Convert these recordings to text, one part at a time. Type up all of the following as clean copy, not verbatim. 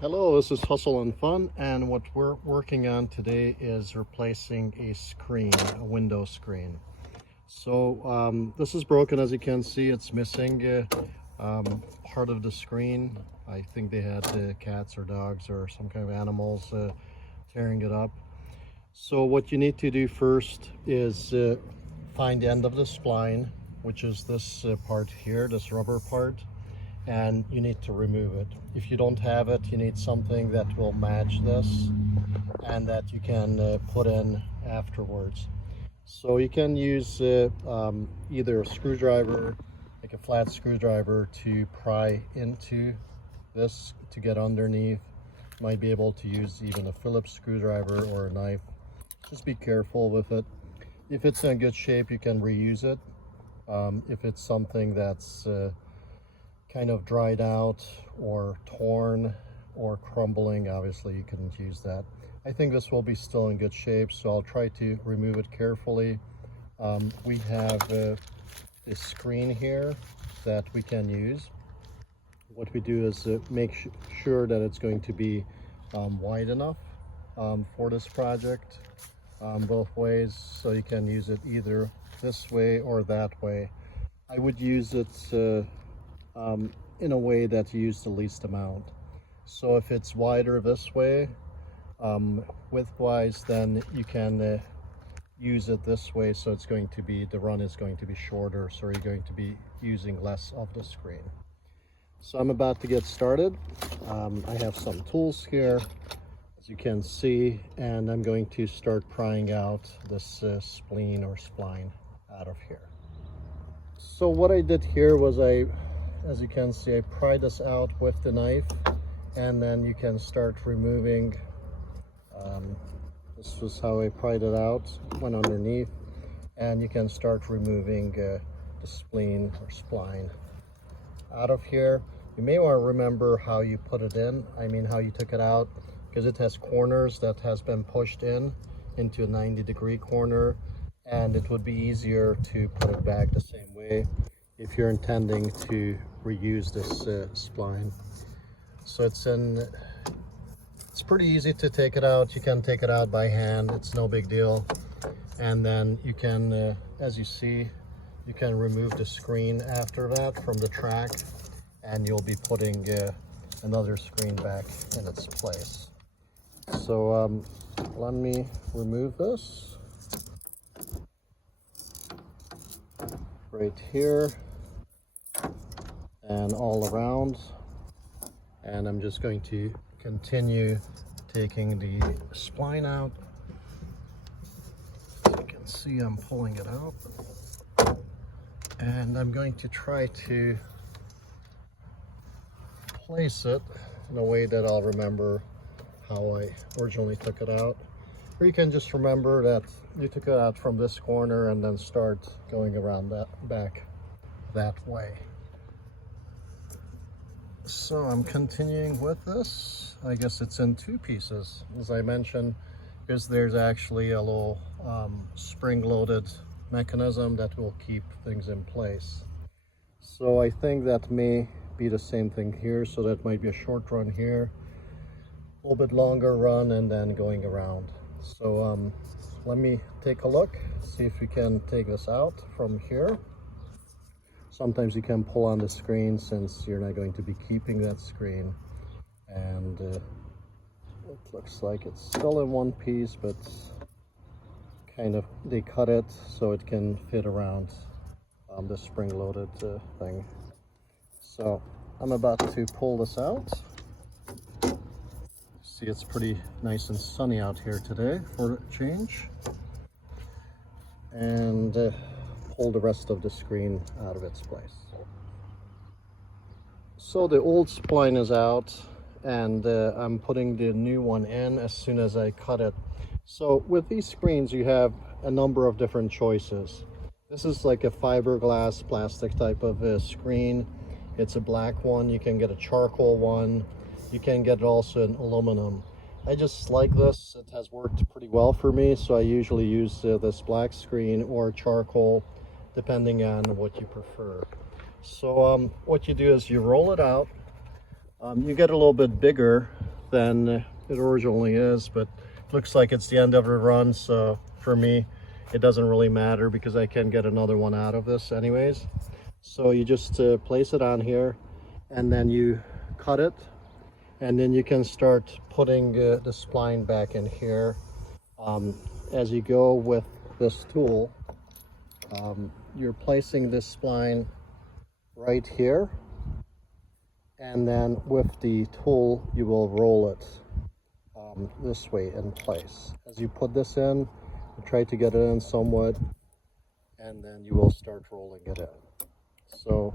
Hello, this is Hustle and Fun, and what we're working on today is replacing a screen, a window screen. So this is broken. As you can see, it's missing part of the screen. I think they had cats or dogs or some kind of animals tearing it up. So what you need to do first is find the end of the spline, which is this part here, this rubber part, and you need to remove it. If you don't have it, you need something that will match this and that you can put in afterwards. So you can use either a screwdriver, like a flat screwdriver, to pry into this to get underneath. You might be able to use even a Phillips screwdriver or a knife. Just be careful with it. If it's in good shape, you can reuse it. If it's something that's kind of dried out or torn or crumbling, obviously you couldn't use that. I think this will be still in good shape, so I'll try to remove it carefully. We have this screen here that we can use. What we do is make sure that it's going to be wide enough for this project, both ways, so you can use it either this way or that way. I would use it in a way that you use the least amount. So if it's wider this way, width-wise, then you can use it this way, so it's going to be, the run is going to be shorter, so you're going to be using less of the screen. So I'm about to get started. I have some tools here, as you can see, and I'm going to start prying out this spleen or spline out of here. So what I did here was as you can see, I pried this out with the knife, and then you can start removing. This was how I pried it out, went underneath, and you can start removing the spleen or spline out of here. You may want to remember how you put it in, how you took it out, because it has corners that has been pushed into a 90-degree corner, and it would be easier to put it back the same way if you're intending to reuse this spline. So it's pretty easy to take it out. You can take it out by hand, it's no big deal. And then you can, as you see, you can remove the screen after that from the track, and you'll be putting another screen back in its place. So let me remove this right here and all around, and I'm just going to continue taking the spline out. As you can see, I'm pulling it out, and I'm going to try to place it in a way that I'll remember how I originally took it out. Or you can just remember that you took it out from this corner and then start going around that back that way. So I'm continuing with this. I guess it's in two pieces, as I mentioned, because there's actually a little spring-loaded mechanism that will keep things in place. So I think that may be the same thing here, so that might be a short run here, a little bit longer run, and then going around. So let me take a look, see if we can take this out from here. Sometimes you can pull on the screen since you're not going to be keeping that screen, and it looks like it's still in one piece, but kind of they cut it so it can fit around the spring-loaded thing. So I'm about to pull this out. See, it's pretty nice and sunny out here today for a change, and pull the rest of the screen out of its place. So the old spline is out, and I'm putting the new one in as soon as I cut it. So with these screens, you have a number of different choices. This is like a fiberglass plastic type of screen. It's a black one. You can get a charcoal one. You can get also an aluminum. I just like this. It has worked pretty well for me, so I usually use this black screen or charcoal, depending on what you prefer. So what you do is you roll it out. You get a little bit bigger than it originally is, but it looks like it's the end of the run, so for me it doesn't really matter because I can get another one out of this anyways. So you just place it on here, and then you cut it, and then you can start putting the spline back in here. As you go with this tool, you're placing this spline right here, and then with the tool you will roll it this way in place. As you put this in, you try to get it in somewhat, and then you will start rolling it in. So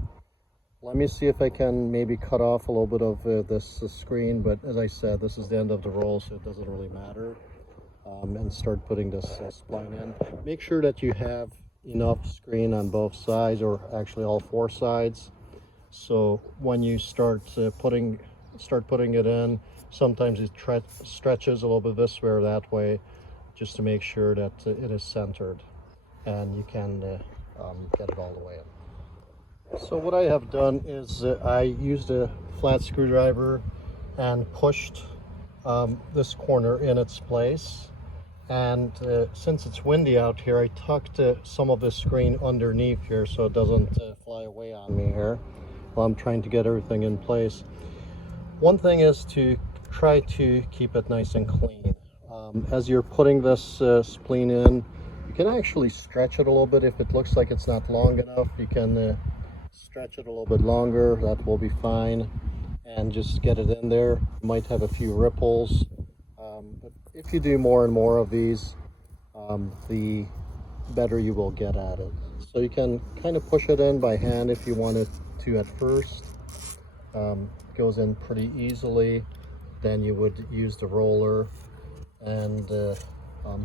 let me see if I can maybe cut off a little bit of this screen, but as I said, this is the end of the roll, so it doesn't really matter. And start putting this spline in. Make sure that you have enough screen on both sides, or actually all four sides. So when you start putting it in, sometimes it stretches a little bit this way or that way, just to make sure that it is centered, and you can get it all the way in. So what I have done is I used a flat screwdriver and pushed this corner in its place. And since it's windy out here, I tucked some of the screen underneath here so it doesn't fly away on me here while I'm trying to get everything in place. One thing is to try to keep it nice and clean. As you're putting this spline in, you can actually stretch it a little bit. If it looks like it's not long enough, you can stretch it a little bit longer. That will be fine. And just get it in there. You might have a few ripples. But if you do more and more of these, the better you will get at it. So you can kind of push it in by hand if you wanted to at first. Goes in pretty easily. Then you would use the roller and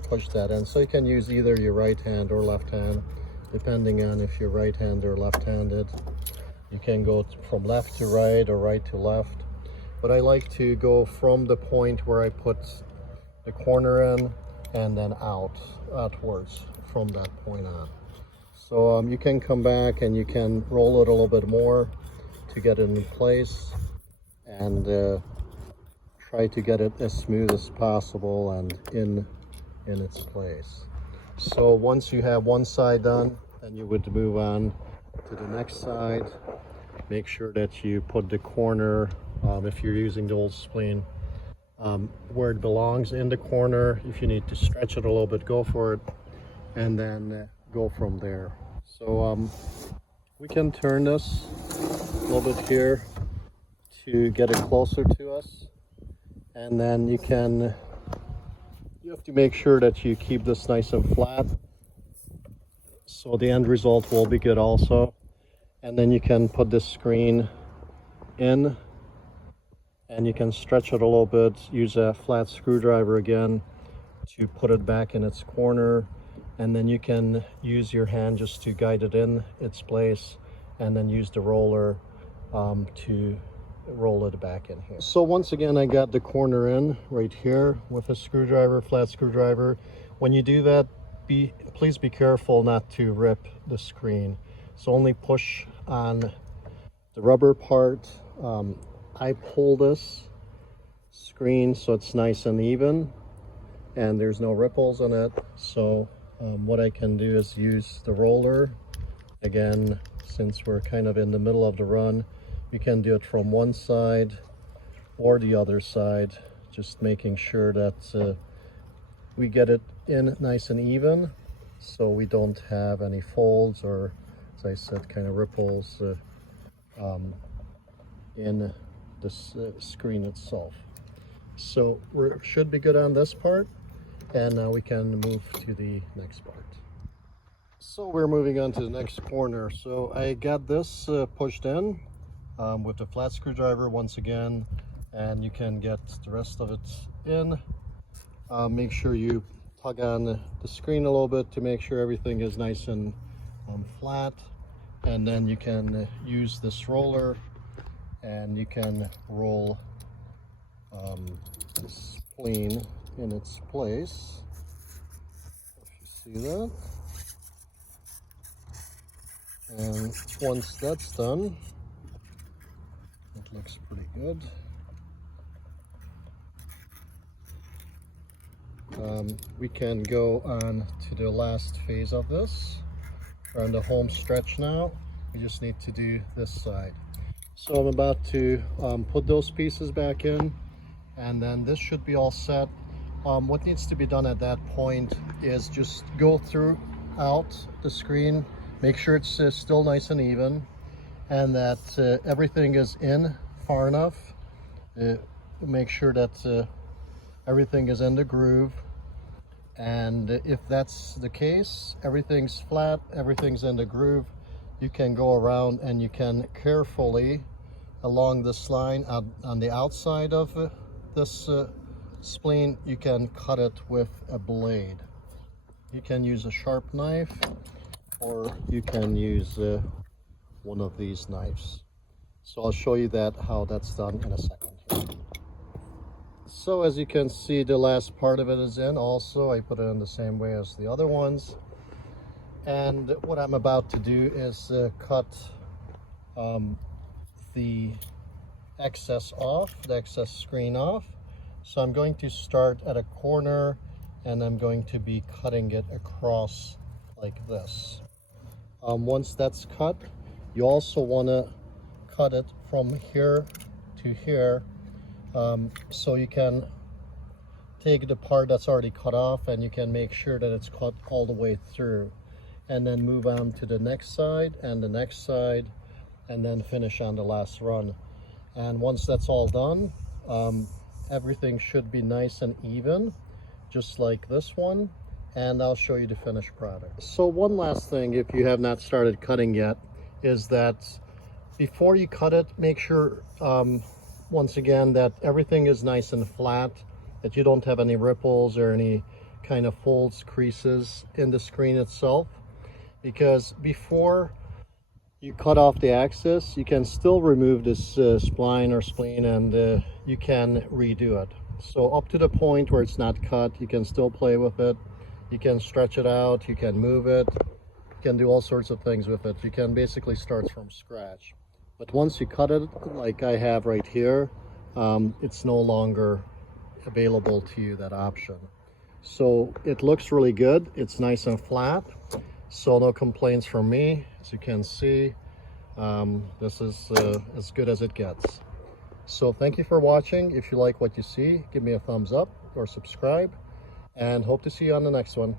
push that in. So you can use either your right hand or left hand, depending on if you're right handed or left-handed. You can go from left to right or right to left. But I like to go from the point where I put the corner in and then outwards from that point on. So you can come back and you can roll it a little bit more to get it in place, and try to get it as smooth as possible and in its place. So once you have one side done, then you would move on to the next side. Make sure that you put the corner, if you're using the old spline, where it belongs in the corner. If you need to stretch it a little bit, go for it, and then go from there. So we can turn this a little bit here to get it closer to us, and then you have to make sure that you keep this nice and flat, so the end result will be good also. And then you can put this screen in, and you can stretch it a little bit, use a flat screwdriver again to put it back in its corner, and then you can use your hand just to guide it in its place, and then use the roller to roll it back in here. So once again, I got the corner in right here with a screwdriver, flat screwdriver. When you do that, please be careful not to rip the screen. So only push on the rubber part. I pull this screen so it's nice and even and there's no ripples in it. So what I can do is use the roller. Again, since we're kind of in the middle of the run, you can do it from one side or the other side, just making sure that we get it in nice and even, so we don't have any folds or, as I said, kind of ripples in this screen itself. So we should be good on this part, and now we can move to the next part. So we're moving on to the next corner. So I got this pushed in with the flat screwdriver once again, and you can get the rest of it in. Make sure you tug on the screen a little bit to make sure everything is nice and flat, and then you can use this roller and you can roll the spline in its place, if you see that. And once that's done, it looks pretty good. we can go on to the last phase of this. We're on the home stretch now. We just need to do this side. So I'm about to put those pieces back in, and then this should be all set. What needs to be done at that point is just go throughout the screen, make sure it's still nice and even, and that everything is in far enough. Make sure that everything is in the groove, and if that's the case, everything's flat, everything's in the groove, you can go around and you can carefully along this line on the outside of this spline, you can cut it with a blade. You can use a sharp knife, or you can use one of these knives. So I'll show you how that's done in a second here. So as you can see, the last part of it is in also. I put it in the same way as the other ones. And what I'm about to do is cut the excess off, the excess screen off. So I'm going to start at a corner, and I'm going to be cutting it across like this. Once that's cut, you also want to cut it from here to here, so you can take the part that's already cut off and you can make sure that it's cut all the way through, and then move on to the next side and the next side, and then finish on the last run. And once that's all done, everything should be nice and even, just like this one, and I'll show you the finished product. So one last thing, if you have not started cutting yet, is that before you cut it, make sure once again that everything is nice and flat, that you don't have any ripples or any kind of folds, creases in the screen itself, because before you cut off the axis, you can still remove this spline or spleen, and you can redo it. So up to the point where it's not cut, you can still play with it. You can stretch it out, you can move it, you can do all sorts of things with it. You can basically start from scratch. But once you cut it, like I have right here, it's no longer available to you, that option. So it looks really good. It's nice and flat. So no complaints from me. As you can see, this is as good as it gets. So thank you for watching. If you like what you see, give me a thumbs up or subscribe, and hope to see you on the next one.